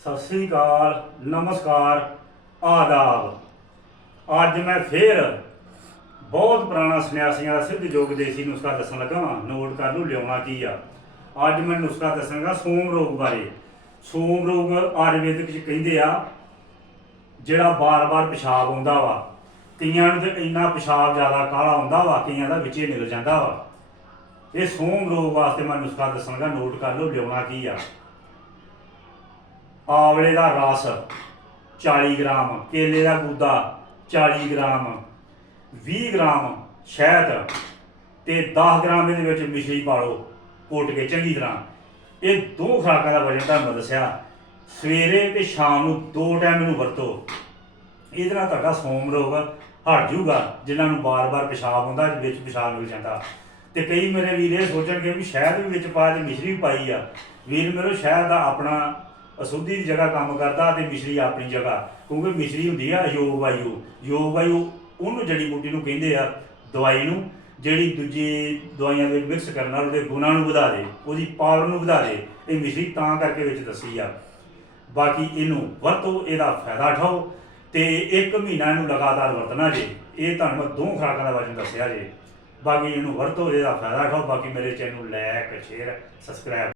ਸਤਿ ਸ੍ਰੀ ਅਕਾਲ, ਨਮਸਕਾਰ, ਆਦਾਬ। ਅੱਜ ਮੈਂ ਫੇਰ ਬਹੁਤ ਪੁਰਾਣਾ ਸੰਨਿਆਸੀਆਂ ਦਾ ਸਿੱਧ ਯੋਗ ਦੇਸੀ ਨੁਸਖਾ ਦੱਸਣ ਲੱਗਾ ਵਾਂ। ਨੋਟ ਕਰ ਲਓ, ਲਿਆਉਣਾ ਕੀ ਆ। ਅੱਜ ਮੈਂ ਨੁਸਖਾ ਦੱਸਾਂਗਾ ਸੋਮ ਰੋਗ ਬਾਰੇ। ਸੋਮ ਰੋਗ ਆਯੁਰਵੈਦਿਕ ਚ ਕਹਿੰਦੇ ਆ, ਜਿਹੜਾ ਬਾਰ-ਬਾਰ ਪਿਸ਼ਾਬ ਆਉਂਦਾ ਵਾ, ਕਈਆਂ ਨੂੰ ਤੇ ਇੰਨਾ ਪਿਸ਼ਾਬ ਜ਼ਿਆਦਾ ਕਾਲਾ ਆਉਂਦਾ ਵਾ, ਕਈਆਂ ਦਾ ਵਿੱਚੇ ਨਿਕਲ ਜਾਂਦਾ ਵਾ। ਇਹ ਸੋਮ ਰੋਗ ਵਾਸਤੇ ਮੈਂ ਨੁਸਖਾ ਦੱਸਾਂਗਾ ਨੋਟ ਕਰ ਲਓ, ਲਿਆਉਣਾ ਕੀ ਆ। ਆਵਲੇ ਦਾ ਰਸ 40 ਗ੍ਰਾਮ, ਕੇਲੇ ਦਾ ਗੁੱਦਾ 40 ਗ੍ਰਾਮ 20 ਗ੍ਰਾਮ ਸ਼ਹਿਦ ਤੇ 10 ਗ੍ਰਾਮ ਇਹਦੇ ਵਿੱਚ ਮਿਸ਼ਰੀ ਪਾ ਲਓ ਕੋਟ ਕੇ ਚੰਗੀ ਤਰ੍ਹਾਂ। ਇਹ ਦੋ ਖੁਰਾਕਾਂ ਦਾ ਵਜਨ ਤੁਹਾਨੂੰ ਦੱਸਿਆ। ਸਵੇਰੇ ਤੇ ਸ਼ਾਮ ਨੂੰ ਦੋ ਟਾਈਮ ਇਹਨੂੰ ਵਰਤੋ। ਇਹਦੇ ਨਾਲ ਤੁਹਾਡਾ ਸੋਮ ਰੋਗ ਹਟ ਜਾਊਗਾ, ਜਿਨ੍ਹਾਂ ਨੂੰ ਬਾਰ-ਬਾਰ ਪਿਸ਼ਾਬ ਆਉਂਦਾ ਵਿੱਚ ਪਿਸ਼ਾਬ ਮਿਲ ਜਾਂਦਾ। ਤੇ ਕਈ ਮੇਰੇ ਵੀਰ ਇਹ ਸੋਚਣਗੇ ਵੀ ਸ਼ਹਿਦ ਵੀ ਵਿੱਚ ਪਾ ਤੇ ਮਿਸ਼ਰੀ ਪਾਈ ਆ। ਵੀਰ ਮੇਰੇ, ਸ਼ਹਿਦ ਦਾ ਆਪਣਾ ਅਸ਼ੁੱਧੀ ਦੀ ਜਗ੍ਹਾ ਕੰਮ ਕਰਦਾ ਤੇ ਮਿਸ਼ਰੀ ਆਪਣੀ ਜਗ੍ਹਾ, ਕਿਉਂਕਿ ਮਿਸ਼ਰੀ ਹੁੰਦੀ ਆ ਯੋਗ ਵਾਯੂ। ਯੋਗ ਵਾਯੂ ਉਹਨੂੰ ਜੜੀ ਬੂਟੀ ਨੂੰ ਕਹਿੰਦੇ ਆ, ਦਵਾਈ ਨੂੰ, ਜਿਹੜੀ ਦੂਜੀ ਦਵਾਈਆਂ ਦੇ ਮਿਕਸ ਕਰਨ ਨਾਲ ਉਹਦੇ ਗੁਣਾਂ ਨੂੰ ਵਧਾ ਦੇ, ਉਹਦੀ ਪਾਵਰ ਨੂੰ ਵਧਾ ਦੇ, ਇਹ ਮਿਸ਼ਰੀ ਤਾਂ ਕਰਕੇ ਵਿੱਚ ਦੱਸੀ ਆ। ਬਾਕੀ ਇਹਨੂੰ ਵਰਤੋ, ਇਹਦਾ ਫਾਇਦਾ ਉਠਾਓ ਤੇ ਇੱਕ ਮਹੀਨਾ ਇਹਨੂੰ ਲਗਾਤਾਰ ਵਰਤਣਾ ਜੇ, ਇਹ ਤੁਹਾਨੂੰ ਮੈਂ ਦੋ ਖੁਰਾਕਾਂ ਦਾ ਵਜਨ ਦੱਸਿਆ ਜੇ। ਬਾਕੀ ਇਹਨੂੰ ਵਰਤੋ, ਇਹਦਾ ਫਾਇਦਾ ਉਠਾਓ। ਬਾਕੀ ਮੇਰੇ ਚੈਨਲ ਨੂੰ ਲਾਇਕ ਸ਼ੇਅਰ ਸਬਸਕ੍ਰਾਈਬ